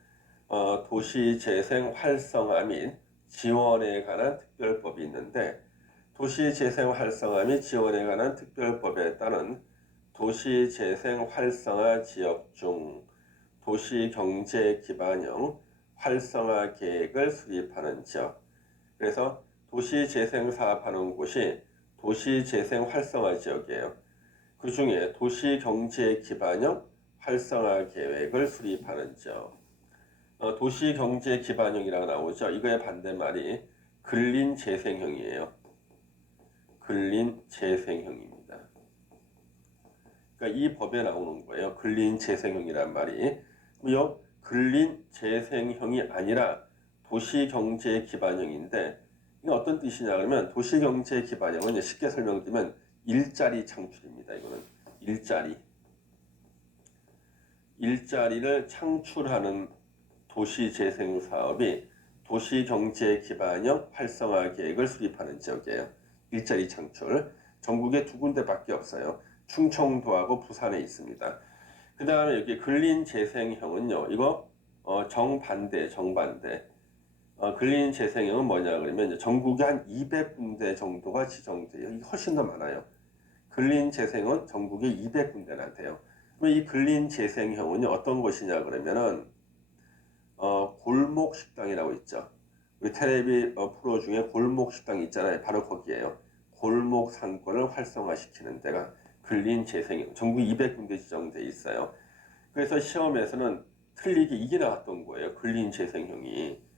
도시재생 활성화 및 지원에 관한 특별법이 있는데, 도시재생 활성화 및 지원에 관한 특별법에 따른 도시재생 활성화 지역 중 도시경제 기반형 활성화 계획을 수립하는 지역. 그래서 도시재생 사업하는 곳이 도시재생 활성화 지역이에요. 그 중에 도시경제 기반형 활성화 계획을 수립하는 지역. 도시경제 기반형이라고 나오죠. 이거의 반대말이 근린재생형이에요. 근린재생형입니다. 그러니까 이 법에 나오는 거예요. 근린재생형이란 말이. 이 근린재생형이 아니라 도시경제 기반형인데, 이게 어떤 뜻이냐 그러면 도시경제 기반형은 쉽게 설명드리면 일자리 창출입니다. 이거는 일자리를 창출하는 도시재생 사업이 도시경제 기반형 활성화 계획을 수립하는 지역이에요. 일자리 창출. 전국에 2군데밖에 없어요. 충청도하고 부산에 있습니다. 그 다음에 여기 근린재생형은요. 이거 정반대. 근린재생형은 뭐냐 그러면 전국에 한 200군데 정도가 지정돼요. 훨씬 더 많아요. 근린재생은 전국에 200군데나 돼요. 그럼 이 근린재생형은 어떤 것이냐 그러면은 골목식당이라고 있죠. 우리 텔레비 프로 중에 골목식당 있잖아요. 바로 거기에요. 골목 상권을 활성화시키는 데가 근린재생형. 전국 200군데 지정돼 있어요. 그래서 시험에서는 틀리게 이게 나왔던 거예요. 근린재생형이.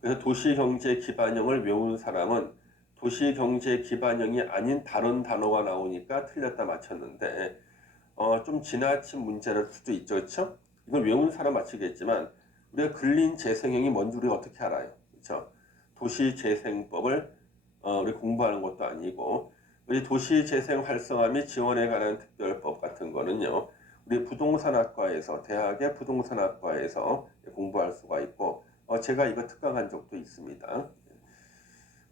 그래서 도시경제 기반형을 외운 사람은 도시경제 기반형이 아닌 다른 단어가 나오니까 틀렸다 맞췄는데 좀 지나친 문제를 수도 있죠. 그렇죠? 이걸 외운 사람 맞추겠지만 우리가 근린재생형이 뭔지 우리가 어떻게 알아요? 그렇죠? 도시재생법을 우리 공부하는 것도 아니고 우리 도시재생 활성화 및 지원에 관한 특별법 같은 거는요. 우리 부동산학과에서 대학의 부동산학과에서 공부할 수가 있고 제가 이거 특강한 적도 있습니다.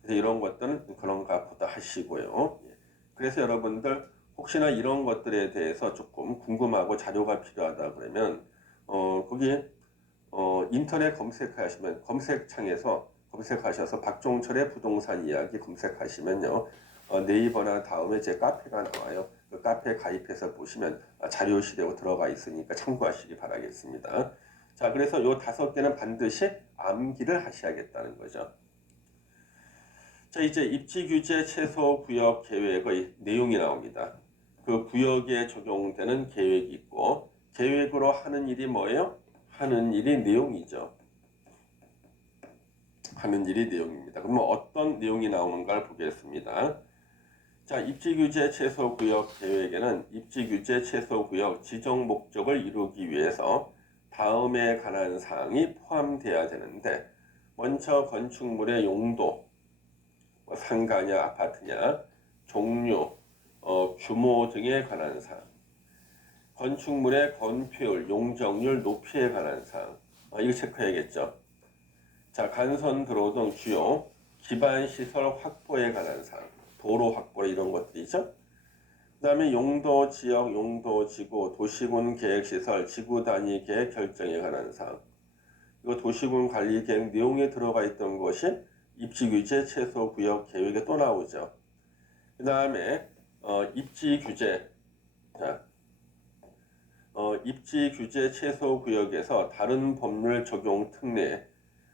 그래서 이런 것들은 그런가 보다 하시고요. 예. 그래서 여러분들 혹시나 이런 것들에 대해서 조금 궁금하고 자료가 필요하다 그러면 거기 인터넷 검색하시면 검색창에서 검색하셔서 박종철의 부동산 이야기 검색하시면요. 네이버나 다음에 제 카페가 나와요. 그 카페 가입해서 보시면 자료실에 들어가 있으니까 참고하시기 바라겠습니다. 자, 그래서 요 5개는 반드시 암기를 하셔야겠다는 거죠. 자, 이제 입지규제 최소 구역 계획의 내용이 나옵니다. 그 구역에 적용되는 계획이 있고 계획으로 하는 일이 뭐예요? 하는 일이 내용이죠. 하는 일이 내용입니다. 그러면 어떤 내용이 나오는가를 보겠습니다. 자, 입지규제 최소구역 계획에는 입지규제 최소구역 지정 목적을 이루기 위해서 다음에 관한 사항이 포함되어야 되는데 먼저 건축물의 용도, 뭐 상가냐 아파트냐, 종류, 규모 등에 관한 사항, 건축물의 건폐율, 용적률, 높이에 관한 사항, 이거 체크해야겠죠. 자, 간선 도로 등 주요 기반 시설 확보에 관한 사항, 도로 확보 이런 것들이죠. 그 다음에 용도 지역, 용도 지구, 도시군 계획 시설, 지구 단위 계획 결정에 관한 사항. 이거 도시군 관리 계획 내용에 들어가 있던 것이 입지 규제 최소 구역 계획에 또 나오죠. 그 다음에 입지 규제, 자, 입지 규제 최소 구역에서 다른 법률 적용 특례,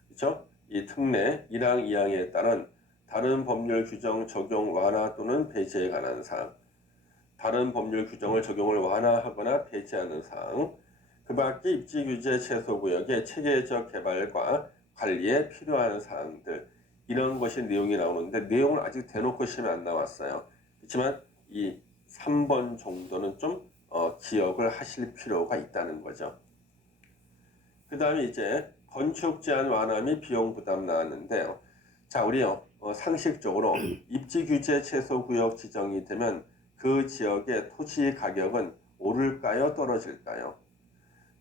그렇죠? 이 특례 1항 2항에 따른 다른 법률 규정 적용 완화 또는 배제에 관한 사항, 다른 법률 규정을 적용을 완화하거나 배제하는 사항, 그 밖에 입지 규제 최소 구역의 체계적 개발과 관리에 필요한 사항들, 이런 것이 내용이 나오는데 내용은 아직 대놓고 시험에 안 나왔어요. 그렇지만 이 3번 정도는 좀 기억을 하실 필요가 있다는 거죠. 그 다음에 이제 건축 제한 완화 및 비용 부담 나왔는데요. 자, 우리요 상식적으로 입지 규제 최소 구역 지정이 되면 그 지역의 토지 가격은 오를까요, 떨어질까요?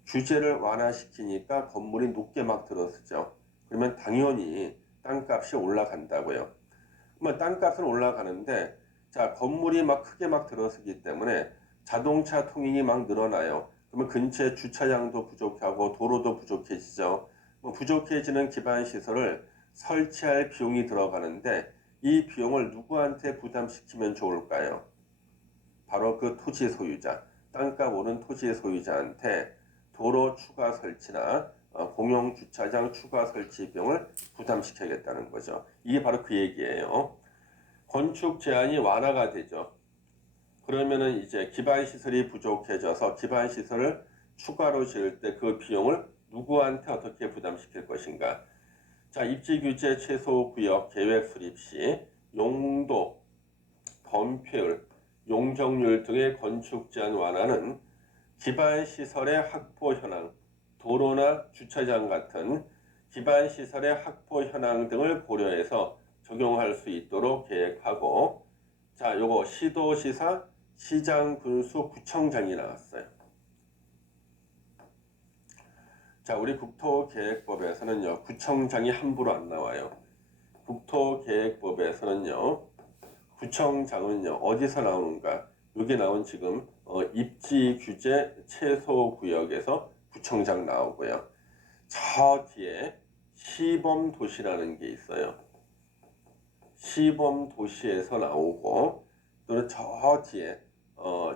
규제를 완화시키니까 건물이 높게 막 들어서죠. 그러면 당연히 땅값이 올라간다고요. 그러면 땅값은 올라가는데 자, 건물이 막 크게 막 들어서기 때문에 자동차 통행이 막 늘어나요. 그러면 근처에 주차장도 부족하고 도로도 부족해지죠. 부족해지는 기반 시설을 설치할 비용이 들어가는데 이 비용을 누구한테 부담시키면 좋을까요? 바로 그 토지 소유자, 땅값 오른 토지 소유자한테 도로 추가 설치나 공용 주차장 추가 설치 비용을 부담시켜야겠다는 거죠. 이게 바로 그 얘기예요. 건축 제한이 완화가 되죠. 그러면은 이제 기반 시설이 부족해져서 기반 시설을 추가로 지을 때 그 비용을 누구한테 어떻게 부담시킬 것인가? 자, 입지 규제 최소 구역 계획 수립 시 용도, 건폐율, 용적률 등의 건축 제한 완화는 기반 시설의 확보 현황, 도로나 주차장 같은 기반 시설의 확보 현황 등을 고려해서 적용할 수 있도록 계획하고, 자, 요거 시도시사, 시장, 군수, 구청장이 나왔어요. 자, 우리 국토계획법에서는요, 구청장이 함부로 안 나와요. 국토계획법에서는요, 구청장은요, 어디서 나오는가? 여기 나온 지금 입지 규제 최소 구역에서 구청장 나오고요. 저 뒤에 시범 도시라는 게 있어요. 시범 도시에서 나오고 또는 저 뒤에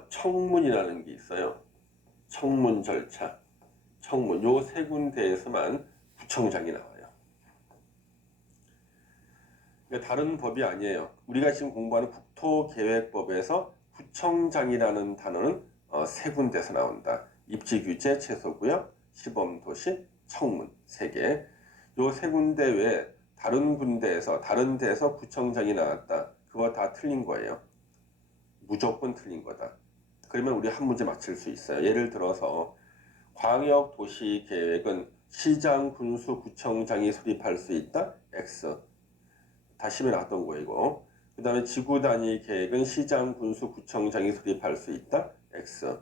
청문이라는 게 있어요. 청문 절차, 청문 요 세 군데에서만 구청장이 나와요. 그러니까 다른 법이 아니에요. 우리가 지금 공부하는 국토계획법에서 구청장이라는 단어는 세 군데에서 나온다. 입지규제 최소구역, 시범도시, 청문 세 개. 요 세 군데 외에 다른 군데에서 다른 데에서 구청장이 나왔다. 그거 다 틀린 거예요. 무조건 틀린 거다. 그러면 우리 한 문제 맞힐 수 있어요. 예를 들어서 광역도시계획은 시장, 군수, 구청장이 수립할 수 있다. X. 다시면 나왔던 거이고, 그 다음에 지구 단위 계획은 시장, 군수, 구청장이 수립할 수 있다. X.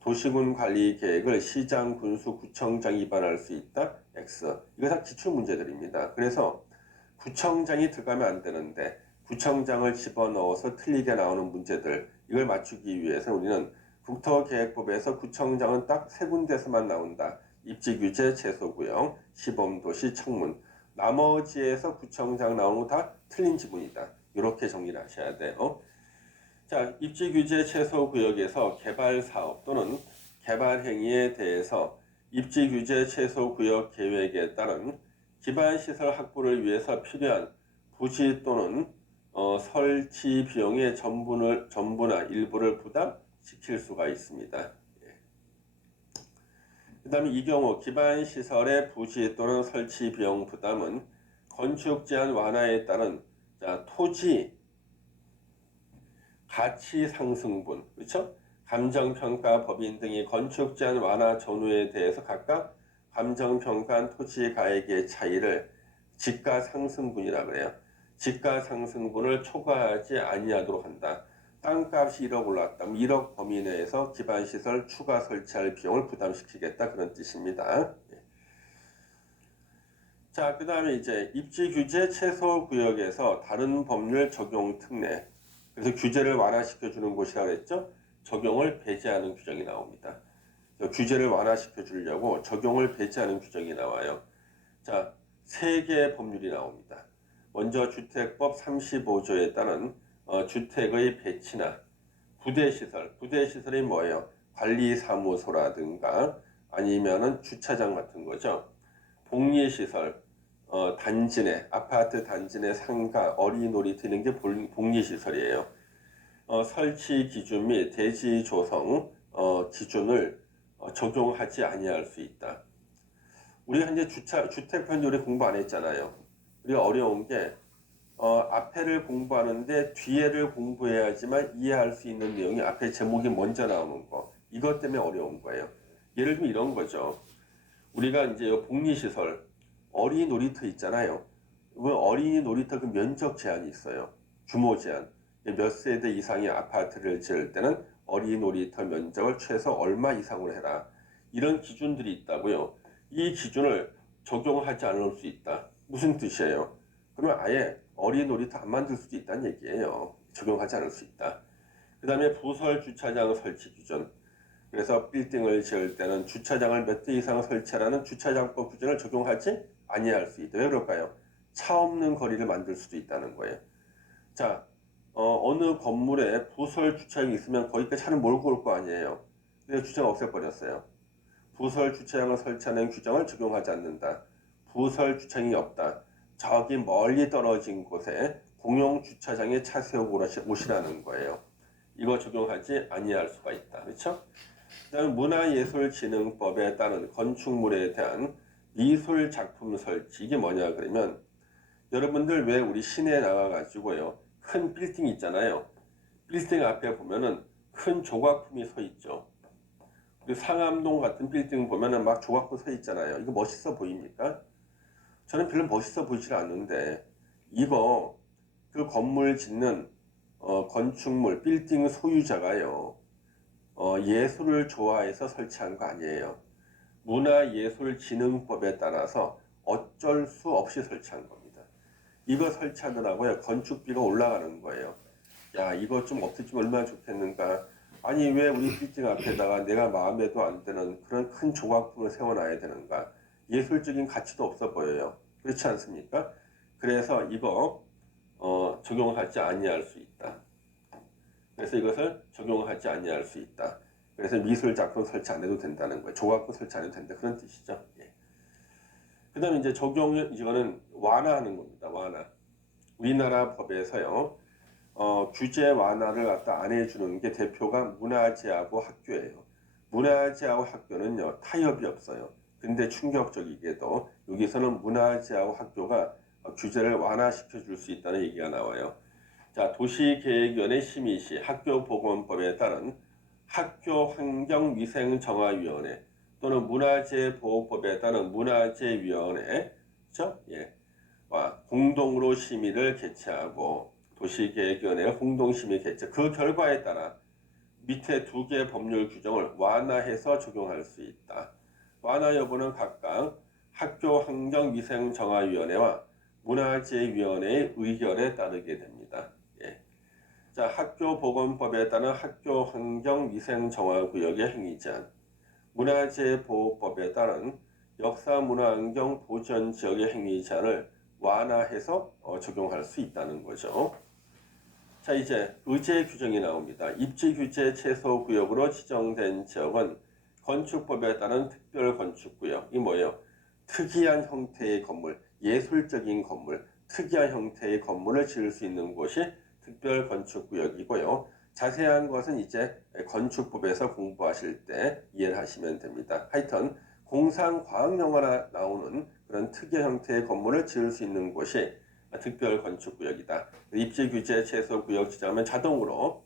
도시군 관리 계획을 시장, 군수, 구청장이 입안할 수 있다. X. 이거 다 기출 문제들입니다. 그래서 구청장이 들어가면 안 되는데 구청장을 집어넣어서 틀리게 나오는 문제들, 이걸 맞추기 위해서 우리는 국토계획법에서 구청장은 딱 세 군데서만 나온다. 입지규제, 제소구역, 시범도시, 청문. 나머지에서 구청장 나오는 거 다 틀린 지문이다. 이렇게 정리를 하셔야 돼요. 자, 입지규제, 제소구역에서 개발사업 또는 개발행위에 대해서 입지규제, 제소구역 계획에 따른 기반시설 확보를 위해서 필요한 부지 또는 설치 비용의 전부나 일부를 부담시킬 수가 있습니다. 그 다음에 이 경우 기반시설의 부지 또는 설치 비용 부담은 건축 제한 완화에 따른 토지 가치 상승분, 그렇죠? 감정평가 법인 등이 건축 제한 완화 전후에 대해서 각각 감정평가한 토지 가액의 차이를 지가 상승분이라 그래요. 지가 상승분을 초과하지 아니하도록 한다. 땅값이 1억 올랐다면 1억 범위 내에서 기반시설 추가 설치할 비용을 부담시키겠다, 그런 뜻입니다. 자, 그 다음에 이제 입지규제 최소구역에서 다른 법률 적용 특례, 그래서 규제를 완화시켜 주는 곳이라고 했죠. 적용을 배제하는 규정이 나옵니다. 규제를 완화시켜 주려고 적용을 배제하는 규정이 나와요. 자, 세 개의 법률이 나옵니다. 먼저 주택법 35조에 따른 주택의 배치나 부대시설, 부대시설이 뭐예요? 관리사무소라든가 아니면은 주차장 같은 거죠. 복리시설, 단지 내, 아파트 단지 내 상가, 어린이놀이터 이런 게 복리시설이에요. 설치 기준 및 대지 조성 기준을 적용하지 아니할 수 있다. 우리가 현재 주택 편제 공부 안 했잖아요. 우리가 어려운 게 앞에를 공부하는데 뒤에를 공부해야지만 이해할 수 있는 내용이 앞에 제목이 먼저 나오는 거. 이것 때문에 어려운 거예요. 예를 들면 이런 거죠. 우리가 이제 복리시설, 어린이 놀이터 있잖아요. 어린이 놀이터 그 면적 제한이 있어요. 규모 제한. 몇 세대 이상의 아파트를 지을 때는 어린이 놀이터 면적을 최소 얼마 이상으로 해라. 이런 기준들이 있다고요. 이 기준을 적용하지 않을 수 있다. 무슨 뜻이에요? 그러면 아예 어린이 놀이터 안 만들 수도 있다는 얘기예요. 적용하지 않을 수 있다. 그 다음에 부설 주차장 설치 기준. 그래서 빌딩을 지을 때는 주차장을 몇 대 이상 설치하라는 주차장법 규정을 적용하지 아니할 수 있다. 왜 그럴까요? 차 없는 거리를 만들 수도 있다는 거예요. 자, 어느 건물에 부설 주차장이 있으면 거기까지 차를 몰고 올 거 아니에요. 그래서 주차장 없애버렸어요. 부설 주차장을 설치하는 규정을 적용하지 않는다. 부설 주차장이 없다. 저기 멀리 떨어진 곳에 공용 주차장에 차 세우고 오시라는 거예요. 이거 적용하지 아니할 수가 있다. 그렇죠? 그다음에 문화예술진흥법에 따른 건축물에 대한 미술 작품 설치, 이게 뭐냐 그러면 여러분들 왜 우리 시내에 나가가지고요 큰 빌딩 있잖아요. 빌딩 앞에 보면은 큰 조각품이 서 있죠. 우리 상암동 같은 빌딩 보면은 막 조각품 서 있잖아요. 이거 멋있어 보입니까? 저는 별로 멋있어 보이질 않는데 이거 그 건물 짓는 건축물 빌딩 소유자가요 예술을 좋아해서 설치한 거 아니에요. 문화예술진흥법에 따라서 어쩔 수 없이 설치한 겁니다. 이거 설치하느라고요 건축비가 올라가는 거예요. 야, 이거 좀 없애주면 얼마나 좋겠는가. 아니 왜 우리 빌딩 앞에다가 내가 마음에도 안 드는 그런 큰 조각품을 세워놔야 되는가. 예술적인 가치도 없어 보여요. 그렇지 않습니까? 그래서 이거 적용하지 아니할 수 있다. 그래서 이것을 적용하지 아니할 수 있다. 그래서 미술 작품 설치 안 해도 된다는 거예요. 조각품 설치 안 해도 된다. 그런 뜻이죠. 예. 그 다음에 이제 이거는 완화하는 겁니다. 완화. 우리나라 법에서요, 규제 완화를 갖다 안 해주는 게 대표가 문화재하고 학교예요. 문화재하고 학교는요, 타협이 없어요. 근데 충격적이게도 여기서는 문화재하고 학교가 규제를 완화시켜 줄 수 있다는 얘기가 나와요. 자, 도시계획위원회 심의 시 학교보건법에 따른 학교환경위생정화위원회 또는 문화재보호법에 따른 문화재위원회, 그렇죠? 예. 와, 공동으로 심의를 개최하고 도시계획위원회가 공동심의 개최. 그 결과에 따라 밑에 두 개의 법률 규정을 완화해서 적용할 수 있다. 완화 여부는 각각 학교환경위생정화위원회와 문화재위원회의 의결에 따르게 됩니다. 예. 자, 학교보건법에 따른 학교환경위생정화구역의 행위제한, 문화재보호법에 따른 역사문화환경보전지역의 행위제한을 완화해서 적용할 수 있다는 거죠. 자, 이제 의제 규정이 나옵니다. 입지규제 최소구역으로 지정된 지역은 건축법에 따른 특별건축구역. 이 뭐예요? 특이한 형태의 건물, 예술적인 건물, 특이한 형태의 건물을 지을 수 있는 곳이 특별건축구역이고요. 자세한 것은 이제 건축법에서 공부하실 때 이해를 하시면 됩니다. 하여튼 공상과학영화나 나오는 그런 특이한 형태의 건물을 지을 수 있는 곳이 특별건축구역이다. 입지규제 최소구역 지정하면 자동으로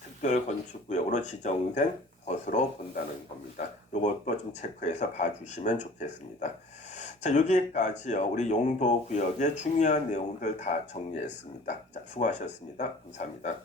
특별건축구역으로 지정된 것으로 본다는 겁니다. 이것도 좀 체크해서 봐주시면 좋겠습니다. 자, 여기까지요. 우리 용도구역의 중요한 내용들 다 정리했습니다. 자, 수고하셨습니다. 감사합니다.